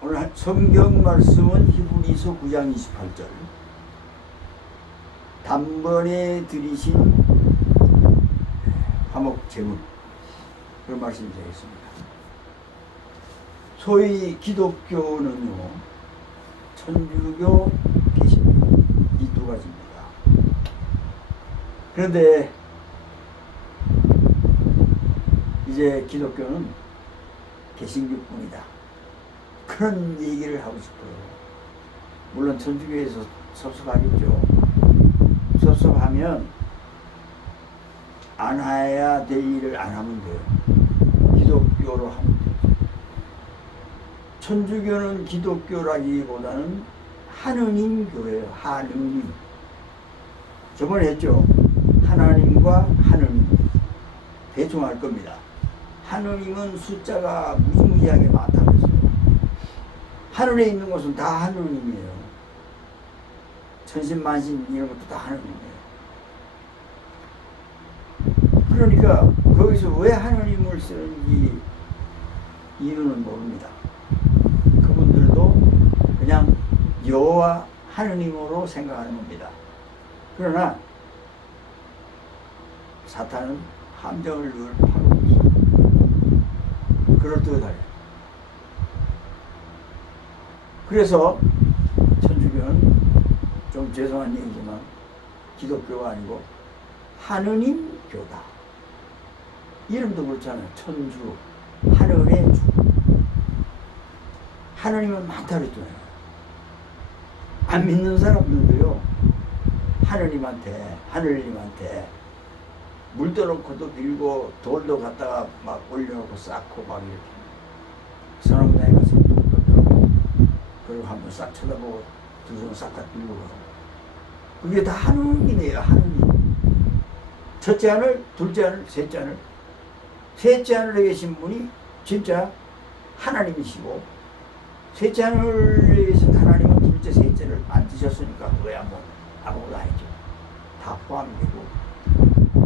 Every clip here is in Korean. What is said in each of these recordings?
오늘 성경 말씀은 히브리서 9장 28절. 단번에 들이신 화목 제물, 그런 말씀이 되겠습니다. 소위 기독교는요, 천주교, 개신교 이 두 가지입니다. 그런데 이제 기독교는 개신교뿐이다, 그런 얘기를 하고 싶어요. 물론 천주교에서 섭섭하겠죠. 섭섭하면 안 해야 될 일을 안 하면 돼요. 기독교로 하면 되죠. 천주교는 기독교라기보다는 하느님 교회예요. 하느님. 저번에 했죠. 하나님과 하느님. 대충 알 겁니다. 하느님은 숫자가 무지무지하게 많다고 했어요. 하늘에 있는 것은 다 하느님이에요. 천신만신 이런 것도 다 하느님이에요. 그러니까 거기서 왜 하느님을 쓰는지 이유는 모릅니다. 그분들도 그냥 여호와 하느님으로 생각하는 겁니다. 그러나 사탄은 함정을 늘 파고 있어요. 그럴듯하게. 그래서 천주교는 좀 죄송한 얘기지만 기독교가 아니고 하느님 교다. 이름도 그렇잖아요. 천주, 하늘의 주. 하느님은 많다 그랬잖아요. 안 믿는 사람들도요, 하느님한테 물 떠놓고도 빌고 돌도 갖다가 막 올려놓고 쌓고 막 이렇게 선왕당에 가서 그리고 한번 싹 쳐다보고 두 손 싹 다 빌고 그게 다 하느님이에요. 하느님. 첫째 하늘, 둘째 하늘, 셋째 하늘. 셋째 하늘에 계신 분이 진짜 하나님이시고, 셋째 하늘에 계신 하나님은 둘째, 셋째를 만드셨으니까 그거야 뭐 아무것도 아니죠. 다 포함되고,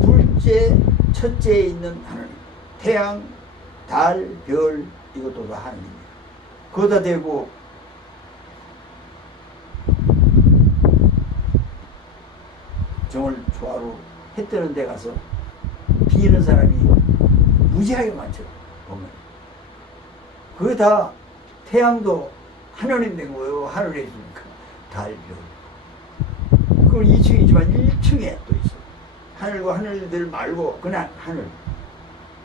둘째, 첫째에 있는 하나님, 태양, 달, 별 이것도 다 하나님이에요. 거기다 대고 정월 초하루 해 뜨는 데 가서 비는 사람이 무지하게 많죠. 보면 그게 다 태양도 하나님 된 거예요. 하늘에 있으니까 달, 별. 그건 2층이지만 1층에 또 있어. 하늘과 하늘들 말고 그냥 하늘.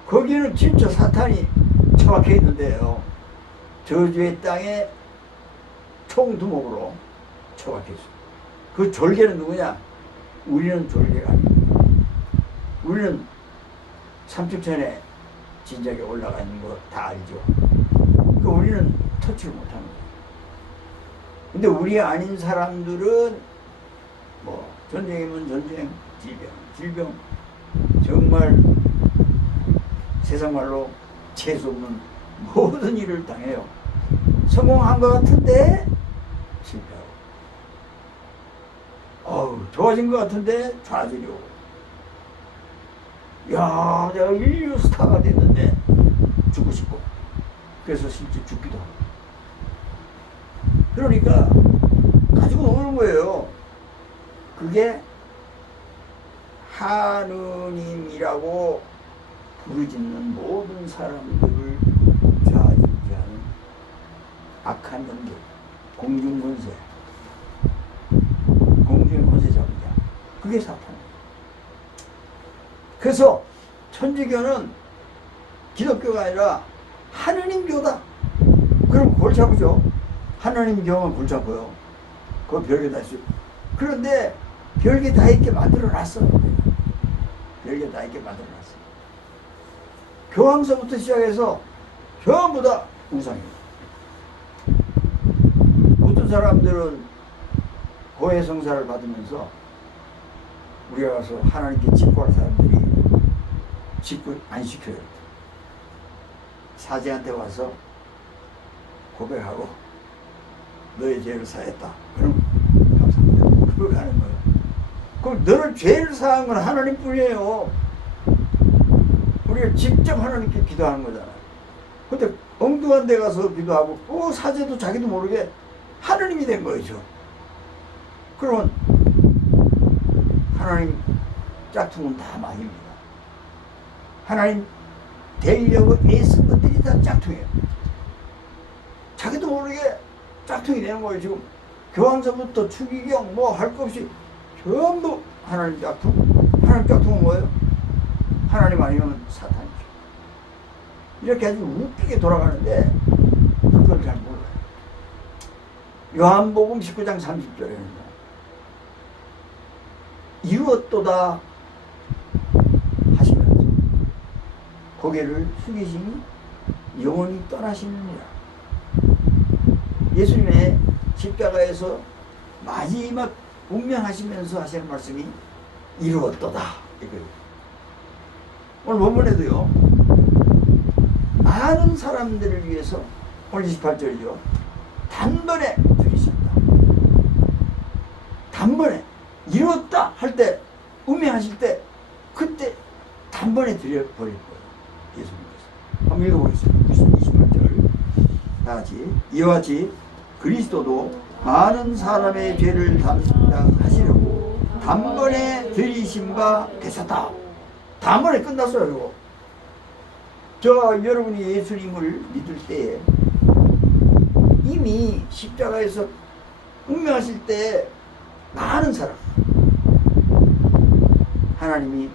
거기는 진짜 사탄이 처박혀 있는데요. 저주의 땅에 총두목으로 처박혀 있어. 그 졸개는 누구냐? 우리는 졸개가 아닙니다. 우리는 삼축천에 진작에 올라가 있는 거 다 알죠. 그 우리는 터치를 못하는 거예요. 근데 우리 아닌 사람들은 뭐 전쟁이면 전쟁, 질병 정말 세상말로 재수 없는 모든 일을 당해요. 성공한 것 같은데 실패하고, 좋아진 것 같은데 좌절이 오고, 야, 내가 인류 스타가 됐는데 죽고 싶고, 그래서 실제 죽기도 하고. 그러니까 가지고 노는 거예요. 그게 하느님이라고 부르짖는 모든 사람들을 좌지우지하는 악한 영들, 공중권세, 공중의 권세자입니다. 그게 사탄이에요. 그래서 천주교는 기독교가 아니라 하느님교다. 그럼 골 잡으죠. 하느님교만 골 잡고요. 그건 별게 다 있어요. 그런데 별게 다 있게 만들어놨어요. 별게 다 있게 만들어놨어요. 교황서부터 시작해서 전부 다 우상이에요. 어떤 사람들은 고해성사를 받으면서 우리가 가서 하나님께 직구할 사람들이 직구 안 시켜요. 사제한테 와서 고백하고 너의 죄를 사했다. 그럼 감사합니다. 그걸 가는 거예요. 그럼 너를 죄를 사한 건 하나님뿐이에요. 우리가 직접 하나님께 기도하는 거잖아요. 근데 엉뚱한 데 가서 기도하고 또 사제도 자기도 모르게 하느님이 된 거죠. 그러면 하나님 짝퉁은 다 막입니다. 하나님 되려고 애쓴 것들이 다 짝퉁이에요. 자기도 모르게 짝퉁이 되는 거예요. 지금 교황서부터 추기경 뭐 할 것 없이 전부 하나님 짝퉁. 하나님 짝퉁은 뭐예요? 하나님 아니면 사탄이죠. 이렇게 아주 웃기게 돌아가는데 그걸 잘 몰라요. 요한복음 19장 30절에는요. 이루었도다 하시면서 고개를 숙이시니 영원히 떠나시느니라. 예수님의 십자가에서 마지막 운명하시면서 하시는 말씀이 이루었도다 이거예요. 오늘 본문에도요, 많은 사람들을 위해서 오늘 28절이죠. 단번에 들이신다. 단번에 이루었다 할 때, 운명하실 때 그때 단번에 들여버릴 거예요. 예수님께서. 한번 읽어보겠습니다. 28절 다 같이. 이와 같이 그리스도도 많은 사람의 죄를 담당하시려고 단번에 들이신 바 되셨다. 단번에 끝났어요. 이거. 저 여러분이 예수님을 믿을 때에 이미 십자가에서 운명하실 때 많은 사람 하나님이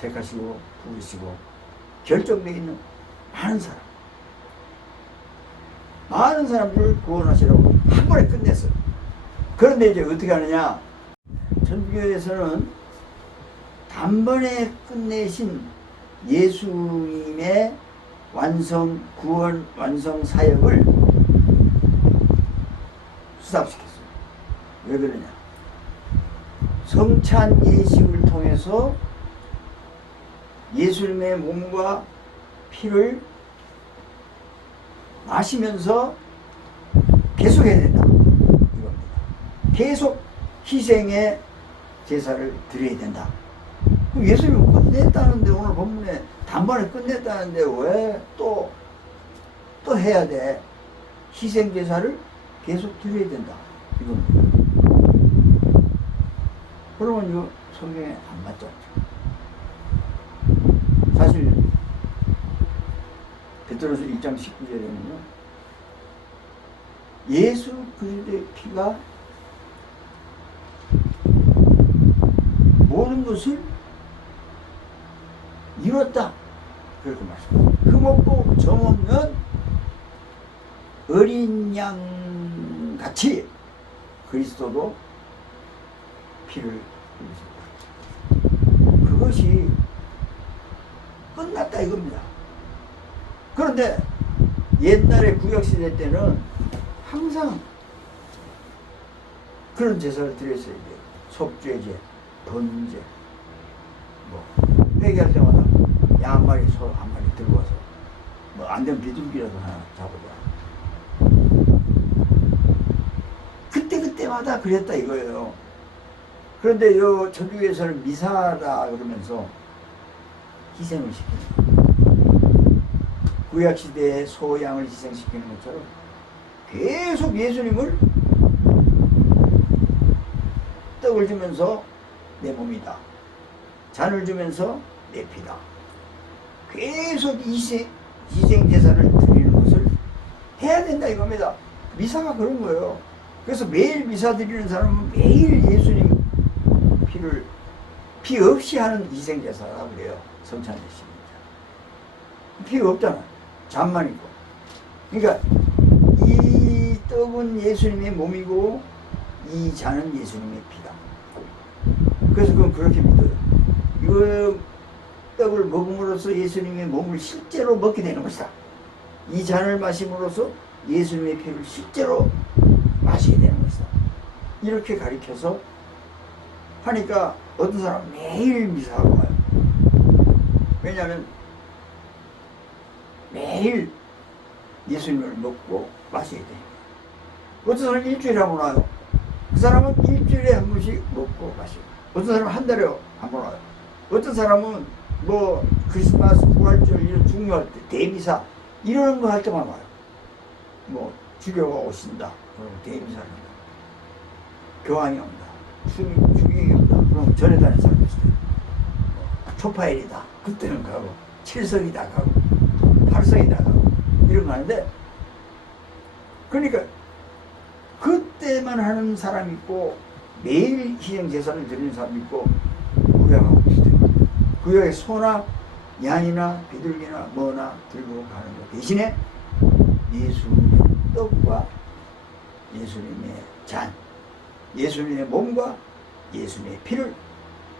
택하시고 부르시고 결정되어 있는 많은 사람들을 구원하시라고 한 번에 끝냈어요. 그런데 이제 어떻게 하느냐, 천주교에서는 단번에 끝내신 예수님의 구원 완성 사역을 수답시켰어요. 왜 그러냐, 성찬 예식을 통해서 예수님의 몸과 피를 마시면서 계속 해야 된다 이겁니다. 계속 희생의 제사를 드려야 된다. 그럼 예수님이 끝냈다는데, 오늘 본문에 단번에 끝냈다는데 왜 또 해야 돼? 희생 제사를 계속 드려야 된다 이겁니다. 그러면 이거 성경에 안 맞죠. 사실 베드로서 1장 19절에는요, 예수 그리스도의 피가 모든 것을 이뤘다 그렇게 말씀합니다. 흠없고 점없는 어린 양 같이 그리스도도 피를 흘리셨다. 그것이 끝났다 이겁니다. 그런데 옛날에 구약시대 때는 항상 그런 제사를 드렸어요. 속죄제, 번제, 회개할 때마다 양 한 마리, 소 한 마리 들고 와서 안 되면 비둘기라도 하나 잡아봐. 그때마다 그랬다 이거예요. 그런데 요 천주교에서는 미사라 그러면서 희생을 시키는 거예요. 구약시대에 소양을 희생시키는 것처럼 계속 예수님을 떡을 주면서 내 몸이다, 잔을 주면서 내 피다, 계속 희생 제사를 드리는 것을 해야 된다 이겁니다. 미사가 그런 거예요. 그래서 매일 미사 드리는 사람은 매일 예수님 피 없이 하는 희생 제사라고 그래요. 성찬 예식입니다. 피가 없잖아. 잔만 있고. 그러니까 이 떡은 예수님의 몸이고 이 잔은 예수님의 피다. 그래서 그건 그렇게 믿어요. 이거 떡을 먹음으로써 예수님의 몸을 실제로 먹게 되는 것이다. 이 잔을 마심으로써 예수님의 피를 실제로 마시게 되는 것이다. 이렇게 가르쳐서 하니까 어떤 사람은 매일 미사하고 와요. 왜냐하면 매일 예수님을 먹고 마셔야 되니까. 어떤 사람은 일주일에 한 번 와요. 그 사람은 일주일에 한 번씩 먹고 마셔요. 어떤 사람은 한 달에 한 번 와요. 어떤 사람은 크리스마스, 부활절 이런 중요할 때 대미사 이러는 거 할 때만 와요. 뭐 주교가 오신다. 그럼 대임사를 한다. 교황이 온다. 주경이 온다. 그럼 절에 다니는 사람이 있어요. 초파일이다. 그때는 가고, 칠성이다 가고, 팔성이다 가고, 이런 거 하는데, 그러니까 그때만 하는 사람이 있고, 매일 희생제사를 드리는 사람이 있고, 구약하고 비슷해요. 구약에 소나 양이나 비둘기나 뭐나 들고 가는 것 대신에 예수님의 떡과 예수님의 잔, 예수님의 몸과 예수님의 피를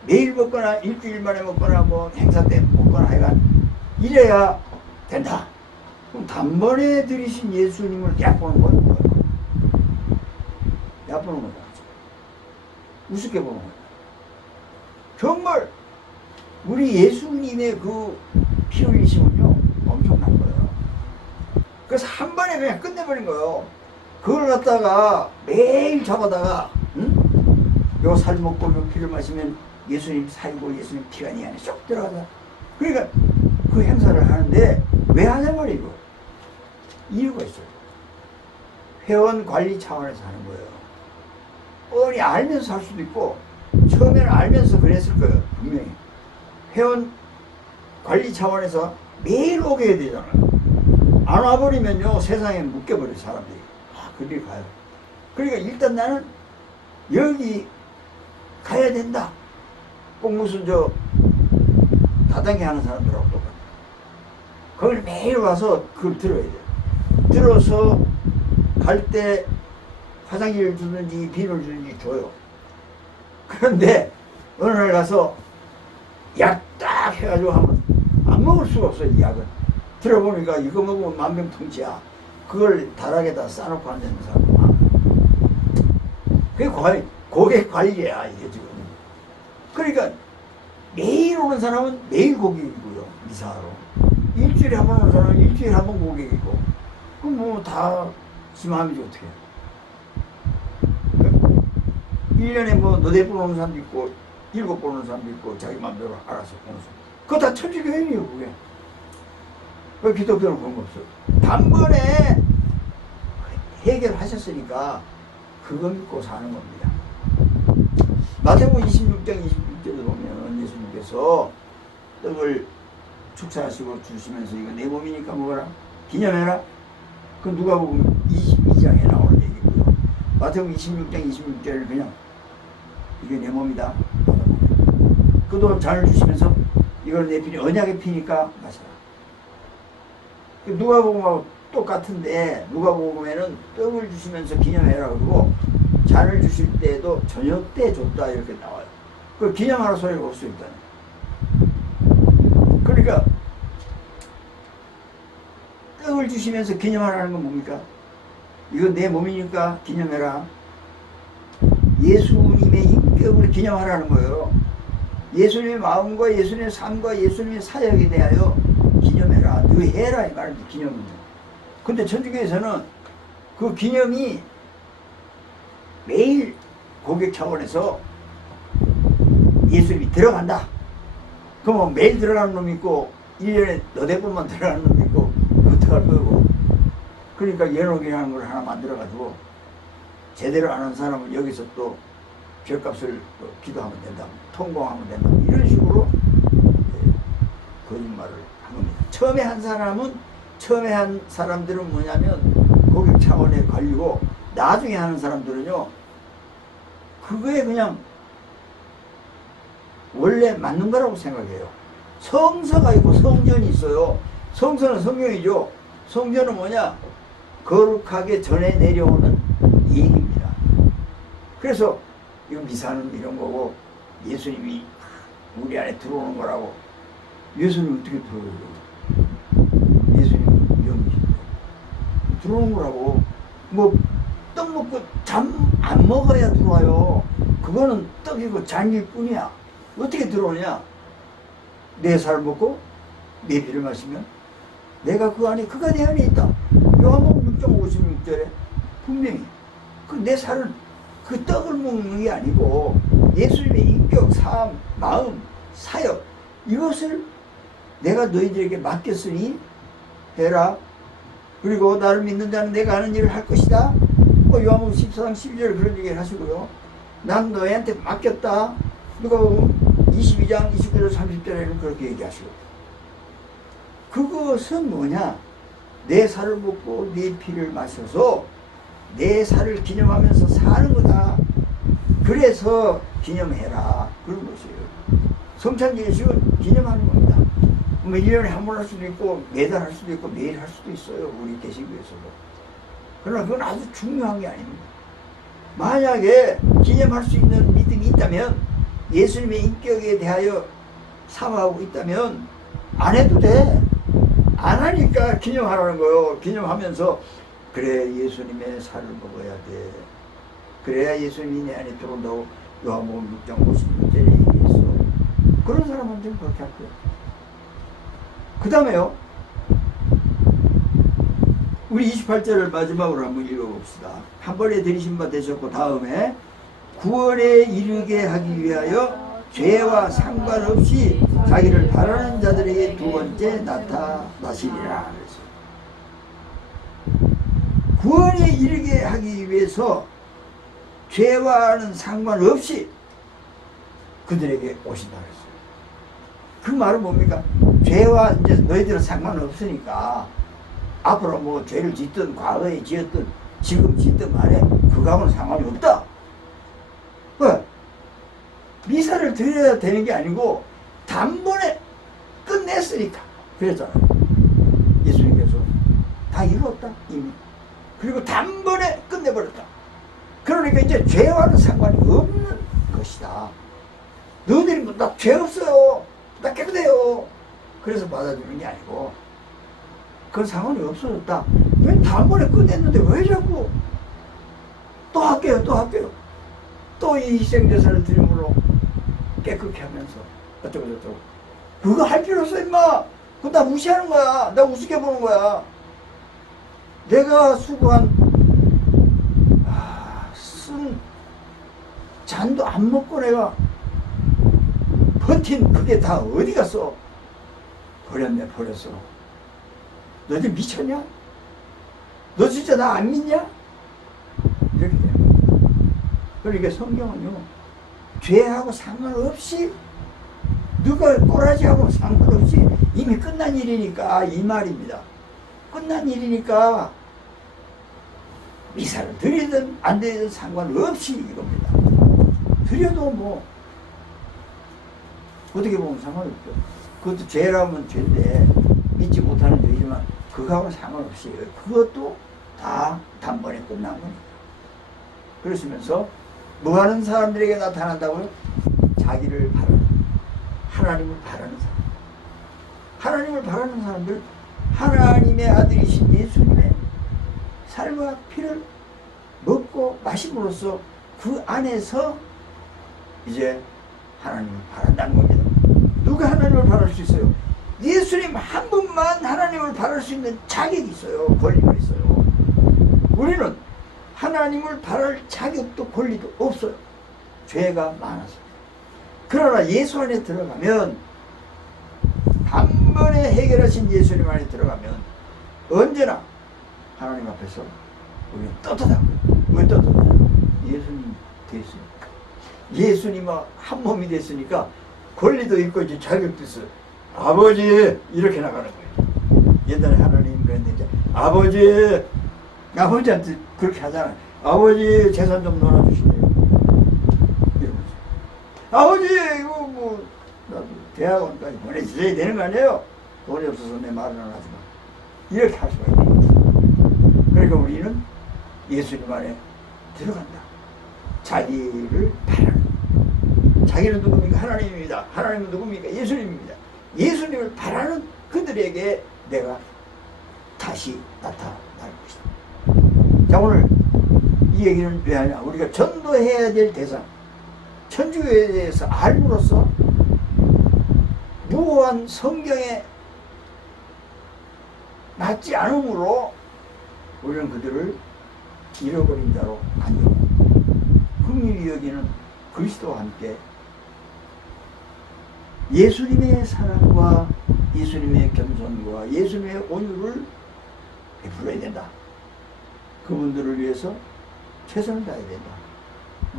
매일 먹거나 일주일 만에 먹거나 뭐 행사 때 먹거나 하여간 이래야 된다. 그럼 단번에 들이신 예수님을 얕보는 거예요. 얕보는 거다. 우습게 보는 거예요. 정말 우리 예수님의 그 피 흘리심은요 엄청난 거예요. 그래서 한 번에 그냥 끝내버린 거예요. 그걸 갖다가 매일 잡아다가 요 살 먹고 요 피를 마시면 예수님 살고 예수님 피가 네 안에 쏙 들어가자. 그러니까 그 행사를 하는데 왜 하냐 말이고 이유가 있어요. 회원 관리 차원에서 하는 거예요. 뻔히 알면서 할 수도 있고 처음에는 알면서 그랬을 거예요. 분명히 회원 관리 차원에서 매일 오게 해야 되잖아요. 안 와버리면요 세상에 묶여버려요. 사람들이. 그리 가요. 그러니까 일단 나는 여기 가야 된다. 꼭 무슨 다단계 하는 사람들하고 똑같아요. 그걸 매일 와서 그걸 들어야 돼요. 들어서 갈 때 화장지를 주든지 비누를 주든지 줘요. 그런데 어느 날 가서 약 딱 해가지고 하면 안 먹을 수가 없어요. 이 약은 들어보니까 이거 먹으면 만병통치야. 그걸 다락에다 싸놓고 앉는 사람도 많아요. 그게 고객 관리야 이게 지금. 그러니까 매일 오는 사람은 매일 고객이고요. 미사하러. 일주일에 한 번 오는 사람은 일주일에 한 번 고객이고. 그럼 뭐 다 지 마음이지 어떻게 해요. 1년에 뭐 너댓 번 오는 사람도 있고 7번 오는 사람도 있고 자기 마음대로 알아서 오는 사람. 그거 다 천주교회예요 그게. 왜 기독교는 그런 거 없어요. 단번에 해결하셨으니까 그거 믿고 사는 겁니다. 마태복음 26장 26절에 보면 예수님께서 떡을 축사하시고 주시면서 이거 내 몸이니까 먹어라. 기념해라. 그 누가복음 22장에 나오는 얘기고요. 마태복음 26장 26절을 그냥 이게 내 몸이다. 그도 잔을 주시면서 이걸 내 피니 언약의 피니까 마셔라. 누가복음하고 똑같은데 누가복음에는 떡을 주시면서 기념해라 그러고 잔을 주실 때에도 저녁 때 줬다 이렇게 나와요. 그걸 기념하라 소리가 올 수 있다네. 그러니까 떡을 주시면서 기념하라는 건 뭡니까? 이거 내 몸이니까 기념해라. 예수님의 인격을 기념하라는 거예요. 예수님의 마음과 예수님의 삶과 예수님의 사역에 대하여 기념해라. 너 해라 이 말인데 기념은요. 근데 천주교에서는 그 기념이 매일 고객 차원에서 예수님이 들어간다. 그러면 매일 들어가는 놈이 있고 1년에 너댓 번만 들어가는 놈이 있고 어떡할 거고. 그러니까 연옥이라는 걸 하나 만들어가지고 제대로 안 한 사람은 여기서 또 죗값을 기도하면 된다. 통공하면 된다. 이런 식으로 거짓말을 한 겁니다. 처음에 한 사람들은 뭐냐면 고객 차원의 관리고 나중에 하는 사람들은요 그거에 그냥 원래 맞는 거라고 생각해요. 성서가 있고 성전이 있어요. 성서는 성경이죠. 성전은 뭐냐? 거룩하게 전해 내려오는 얘기입니다. 그래서 이거 미사는 이런 거고 예수님이 우리 안에 들어오는 거라고. 예수님 어떻게 들어오려고? 예수님은 영이신데 들어오는 거라고. 뭐 떡 먹고 잠 안 먹어야 들어와요. 그거는 떡이고 잔일 뿐이야. 어떻게 들어오냐? 내 살 먹고 내 피를 마시면 내가 그 안에 그가 내 안에 있다. 요한복음 6장 56절에 분명히 그 내 살을 그 떡을 먹는 게 아니고 예수님의 인격, 삶, 마음, 사역 이것을 내가 너희들에게 맡겼으니 해라. 그리고 나를 믿는 자는 내가 하는 일을 할 것이다. 요한복음 14장 12절 그런 얘기를 하시고요. 난 너희한테 맡겼다. 누가복음 22장 29절 30절에는 그렇게 얘기하시고. 그것은 뭐냐? 내 살을 먹고 내 피를 마셔서 내 살을 기념하면서 사는 거다. 그래서 기념해라. 그런 것이에요. 성찬예식은 기념하는 겁니다. 뭐 1년에 한 번 할 수도 있고 매달 할 수도 있고 매일 할 수도 있어요. 우리 개신교에서도. 그러나 그건 아주 중요한 게 아닙니다. 만약에 기념할 수 있는 믿음이 있다면, 예수님의 인격에 대하여 사모하고 있다면 안 해도 돼. 안 하니까 기념하라는 거예요. 기념하면서 그래 예수님의 살을 먹어야 돼. 그래야 예수님이 내 안에 들어온다고 요한복음 6장 56절에 얘기했어. 그런 사람한테는 그렇게 할 거예요. 그 다음에요, 우리 28절을 마지막으로 한번 읽어봅시다. 한 번에 들이신 바 되셨고 다음에 구원에 이르게 하기 위하여 죄와 상관없이 자기를 바라는 자들에게 두 번째 나타나시리라. 구원에 이르게 하기 위해서 죄와는 상관없이 그들에게 오신다 그랬어요. 그 말은 뭡니까? 죄와 이제 너희들은 상관없으니까 앞으로 뭐 죄를 짓든 과거에 지었든 지금 짓든 간에 그거하고는 상관이 없다. 왜? 미사를 드려야 되는 게 아니고 단번에 끝냈으니까 그랬잖아요. 예수님께서 다 이루었다 이미. 그리고 단번에 끝내버렸다. 그러니까 이제 죄와는 상관이 없는 것이다. 너희들이 뭐 나 죄 없어요, 나 깨끗해요, 그래서 받아주는 게 아니고 그건 상관이 없어졌다. 왜 단번에 끝냈는데 왜 자꾸 또 할게요 또 이 희생제사를 드림으로 깨끗게 하면서 어쩌고 저쩌고. 그거 할 필요 없어 임마. 그거 나 무시하는 거야. 나 우습게 보는 거야. 내가 수고한 쓴 잔도 안 먹고 내가 버틴 그게 다 어디 갔어? 버렸어. 너희들 미쳤냐? 너 진짜 나 안 믿냐? 이렇게 되는 거예요. 그러니까 성경은요, 죄하고 상관없이, 누가 꼬라지하고 상관없이 이미 끝난 일이니까 이 말입니다. 끝난 일이니까 미사를 드리든 안 드리든 상관없이 이겁니다. 드려도 뭐 어떻게 보면 상관없죠. 그것도 죄라면 죄인데 믿지 못하는 죄지만 그거하고는 상관없이 그것도 다 단번에 끝난 겁니다. 그러시면서 뭐 하는 사람들에게 나타난다고요? 자기를 바라는, 하나님을 바라는 사람. 하나님을 바라는 사람들, 하나님의 아들이신 예수님의 살과 피를 먹고 마심으로써 그 안에서 이제 하나님을 바란다는 겁니다. 누가 하나님을 바랄 수 있어요? 예수님 한 분만 하나님을 바랄 수 있는 자격이 있어요. 권리가 있어요. 우리는 하나님을 바랄 자격도 권리도 없어요. 죄가 많아서. 그러나 예수 안에 들어가면, 단번에 해결하신 예수님 안에 들어가면 언제나 하나님 앞에서 우리는 떳떳하고요. 왜 떳떳해요? 예수님 됐으니까. 예수님과 한 몸이 됐으니까 권리도 있고 이제 자격도 있어요. 아버지 이렇게 나가는 거예요. 옛날에 하나님 그랬는데 이제 아버지한테 그렇게 하잖아요. 아버지 재산 좀 넣어주시래요. 이러면서 아버지 이거 뭐 나도 대학원까지 보내주셔야 되는 거 아니에요? 돈이 없어서 내 말은 안 하지만 이렇게 할 수가 있는 거죠. 그러니까 우리는 예수님 안에 들어간다. 자기를 바라는, 자기는 누굽니까? 하나님입니다. 하나님은 누굽니까? 예수님입니다. 예수님을 바라는 그들에게 내가 다시 나타날 것이다. 자, 오늘 이 얘기는 왜 하냐? 우리가 전도해야 될 대상, 천주교에 대해서 알므로써 무고한 성경에 맞지 않으므로 우리는 그들을 잃어버린 자로 안고 긍휼히 여기는 그리스도와 함께 예수님의 사랑과 예수님의 겸손과 예수님의 온유를 베풀어야 된다. 그분들을 위해서 최선을 다해야 된다.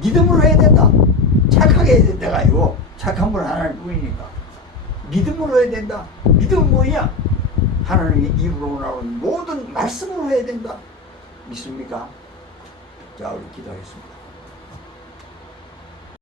믿음으로 해야 된다. 착하게 해야 된다가 아니고 착한 분 하나님 뿐이니까 믿음으로 해야 된다. 믿음은 뭐냐? 하나님의 입으로 나오는 모든 말씀으로 해야 된다. 믿습니까? 자, 우리 기도하겠습니다.